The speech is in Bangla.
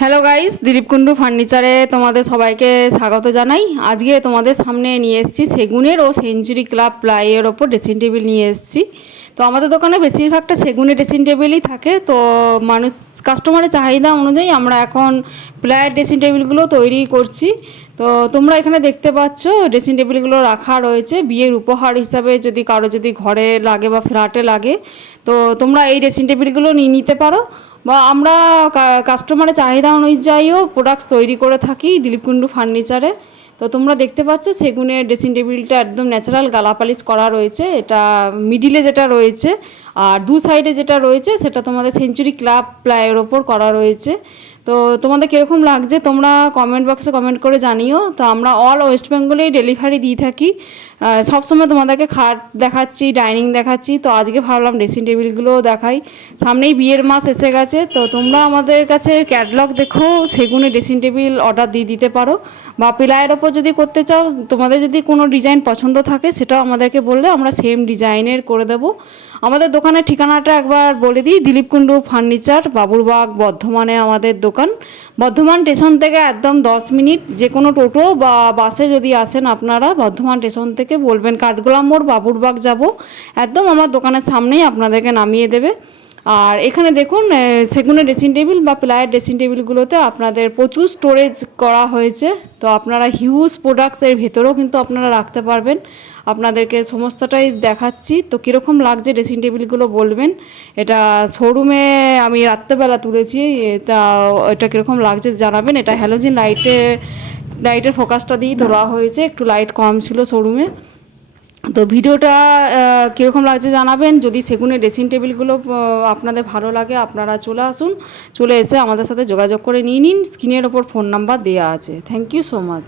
হ্যালো গাইস, দিলীপ কুন্ডু ফার্নিচারে তোমাদের সবাইকে স্বাগত জানাই। আজকে তোমাদের সামনে নিয়ে এসেছি সেগুনের ও সেঞ্চুরি ক্লাব প্লাইয়ের ওপর ড্রেসিং টেবিল নিয়ে এসেছি। তো আমাদের দোকানে বেশিরভাগটা সেগুনের ড্রেসিং টেবিলই থাকে। তো মানুষ কাস্টমারের চাহিদা অনুযায়ী আমরা এখন প্লাইয়ের ড্রেসিং টেবিলগুলো তৈরি করছি। তো তোমরা এখানে দেখতে পাচ্ছ ড্রেসিং টেবিলগুলো রাখা রয়েছে বিয়ের উপহার হিসাবে, যদি কারো যদি ঘরে লাগে বা ফ্ল্যাটে লাগে তো তোমরা এই ড্রেসিং টেবিলগুলো নিয়ে নিতে পারো। বা আমরা কাস্টমারের চাহিদা অনুযায়ীও প্রোডাক্টস তৈরি করে থাকি দিলীপ কুন্ডু ফার্নিচারে। তো তোমরা দেখতে পাচ্ছ সেগুনের ড্রেসিং টেবিলটা একদম ন্যাচারাল গালা পালিশ করা রয়েছে। এটা মিডিলে যেটা রয়েছে আর দু সাইডে যেটা রয়েছে সেটা তোমাদের সেঞ্চুরি ক্লাব প্লাইয়ের ওপর করা রয়েছে। তো তোমাদের কীরকম লাগছে তোমরা কমেন্ট বক্সে কমেন্ট করে জানিও। তো আমরা অল ওয়েস্ট বেঙ্গলেই ডেলিভারি দিয়ে থাকি। সবসময় তোমাদেরকে খাট দেখাচ্ছি, ডাইনিং দেখাচ্ছি, তো আজকে ভাবলাম ড্রেসিং টেবিলগুলোও দেখাই। সামনেই বিয়ের মাস এসে গেছে, তো তোমরা আমাদের কাছে ক্যাটালগ দেখো সেগুনে ড্রেসিং টেবিল অর্ডার দিয়ে দিতে পারো। বা প্লাইয়ের ওপর যদি করতে চাও, তোমাদের যদি কোনো ডিজাইন পছন্দ থাকে সেটাও আমাদেরকে বললে আমরা সেম ডিজাইনের করে দেবো। আমাদের দোকানের ঠিকানাটা একবার বলে দিই, দিলীপ কুন্ডু ফার্নিচার, বাবুরবাগ, বর্ধমানে আমাদের দোকান। বর্ধমান স্টেশন থেকে একদম 10 মিনিট, যে কোনো টোটো বা বাসে যদি আসেন আপনারা বর্ধমান স্টেশন থেকে বলবেন কাঠগোলাম মোড় বাবুরবাগ যাব, একদম আমার দোকানের সামনেই আপনাদেরকে নামিয়ে দেবে। আর এখানে দেখুন সেগুনের ড্রেসিং টেবিল বা প্লাইয়ের ড্রেসিং টেবিলগুলোতে আপনাদের প্রচুর স্টোরেজ করা হয়েছে। তো আপনারা হিউজ প্রোডাক্টসের ভেতরেও কিন্তু আপনারা রাখতে পারবেন। আপনাদেরকে সমস্তটাই দেখাচ্ছি। তো কীরকম লাগছে ড্রেসিং টেবিলগুলো বলবেন। এটা শোরুমে আমি রাত্রেবেলা তুলেছি, এটা কীরকম লাগছে জানাবেন। এটা হ্যালোজিন লাইটের ফোকাসটা দিয়েই তোলা হয়েছে, একটু লাইট কম ছিল শোরুমে। তো ভিডিওটা কীরকম লাগছে জানাবেন। যদি সেগুনের ড্রেসিং টেবিলগুলো আপনাদের ভালো লাগে আপনারা চলে আসুন, চলে এসে আমাদের সাথে যোগাযোগ করে নিয়ে নিন। স্ক্রিনের ওপর ফোন নাম্বার দেওয়া আছে। Thank you so much.